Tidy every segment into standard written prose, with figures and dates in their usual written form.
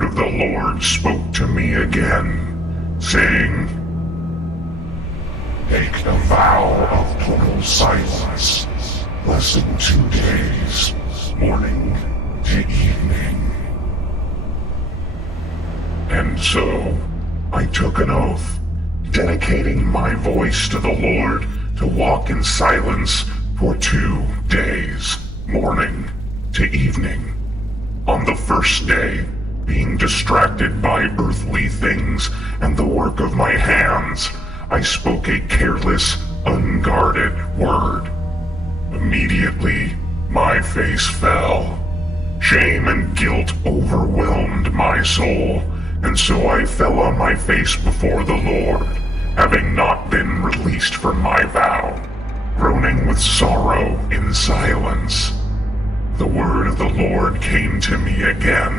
word of the Lord spoke to me again, saying, "Take a vow of total silence, less than 2 days, morning to evening." And so, I took an oath, dedicating my voice to the Lord to walk in silence for 2 days, morning to evening. On the first day, being distracted by earthly things and the work of my hands, I spoke a careless, unguarded word. Immediately, my face fell. Shame and guilt overwhelmed my soul, and so I fell on my face before the Lord, having not been released from my vow, groaning with sorrow in silence. The word of the Lord came to me again.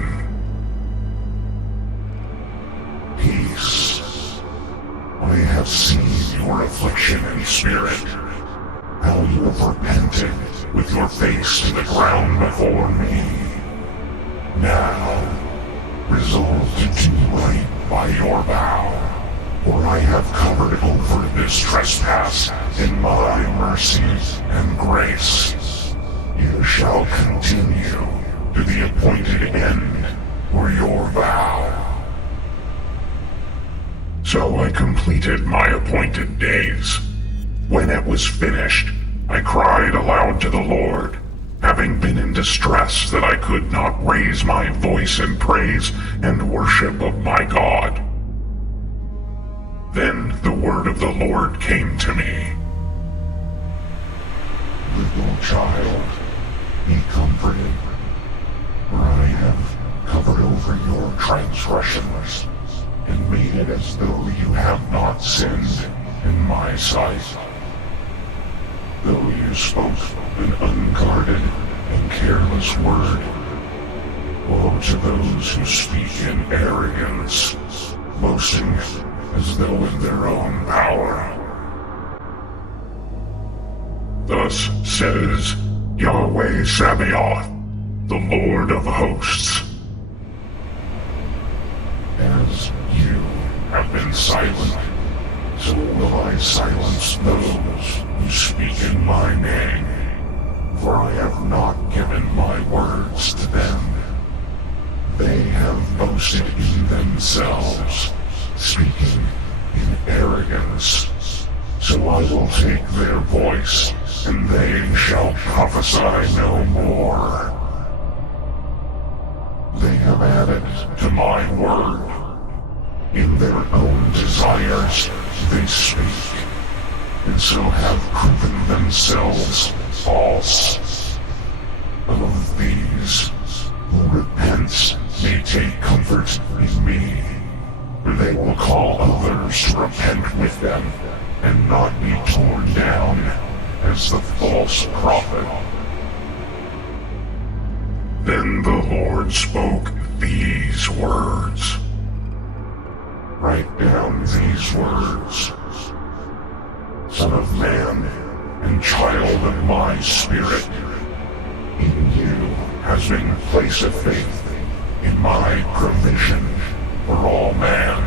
"Peace. I have seen your affliction in spirit, how you have repented with your face to the ground before me. Now, resolve to do right by your vow, for I have covered over this trespass in my mercy and grace. You shall continue to the appointed end for your vow." So I completed my appointed days. When it was finished, I cried aloud to the Lord, having been in distress that I could not raise my voice in praise and worship of my God. Then the word of the Lord came to me. "Little child, be comforted, for I have covered over your transgressions, and made it as though you have not sinned in my sight. Though you spoke an unguarded and careless word, woe to those who speak in arrogance, boasting as though in their own power. Thus says Yahweh Sabaoth, the Lord of hosts. As you have been silent, so will I silence those who speak in my name, for I have not given my words to them. They have boasted in themselves, speaking in arrogance. So I will take their voice, and they shall prophesy no more. They have added to my word. In their own desires they speak, and so have proven themselves false. Of these, who repents may take comfort in me, for they will call others to repent with them, and not be torn down as the false prophet. Then the Lord spoke these words. Write down these words. Son of man, and child of my spirit, in you has been a place of faith in my provision for all man.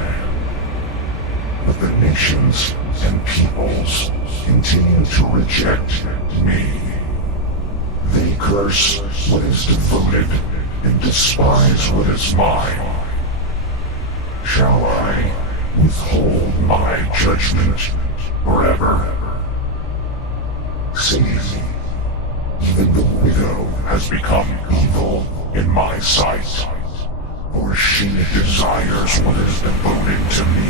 But the nations and peoples continue to reject me. They curse what is devoted and despise what is mine. Shall I withhold my judgment forever? See, even the widow has become evil in my sight, for she desires what is devoted to me,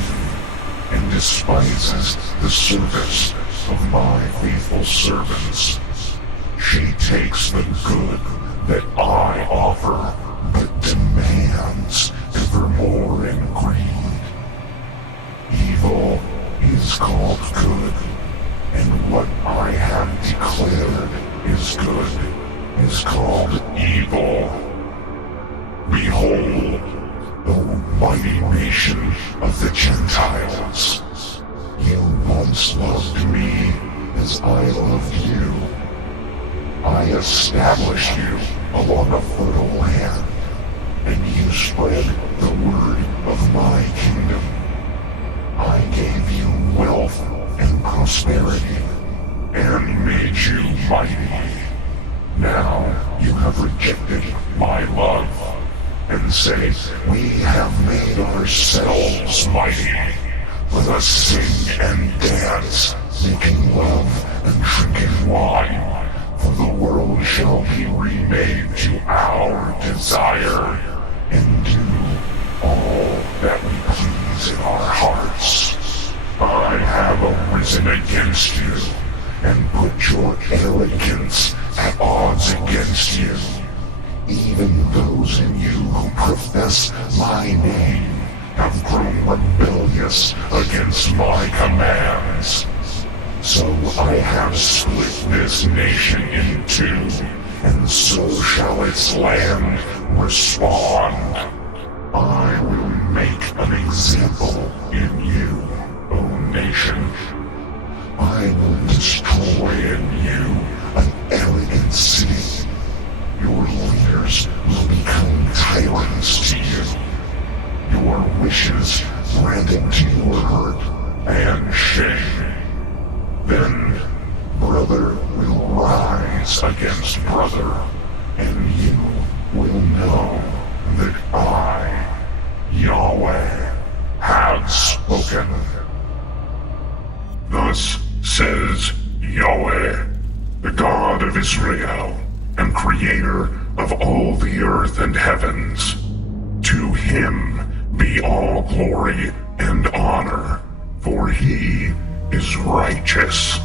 and despises the service of my faithful servants. She takes the good that I offer, but demands ever more in greed. Evil is called good, and what I have declared is good is called evil. Behold, O mighty nation of the Gentiles, you once loved me as I loved you. I established you along a fertile land, and you spread the word of my kingdom. I gave you wealth and prosperity, and made you mighty. Now you have rejected my love, and say, we have made ourselves mighty. Let us sing and dance, making love and drinking wine, for the world shall be remade to our desire, and do all that we please in our hearts. I have arisen against you, and put your arrogance at odds against you. Even those in you who profess my name have grown rebellious against my commands. So I have split this nation in two, and so shall its land respond. I will make an example in you, O nation. I will destroy in you an arrogant city. Your leaders will become tyrants to you. Your wishes granted to your hurt and shame. Then brother will rise against brother, and you will know that I, Yahweh, have spoken. Thus says Yahweh, the God of Israel, and creator of all the earth and heavens. To him be all glory and honor, for he is righteous.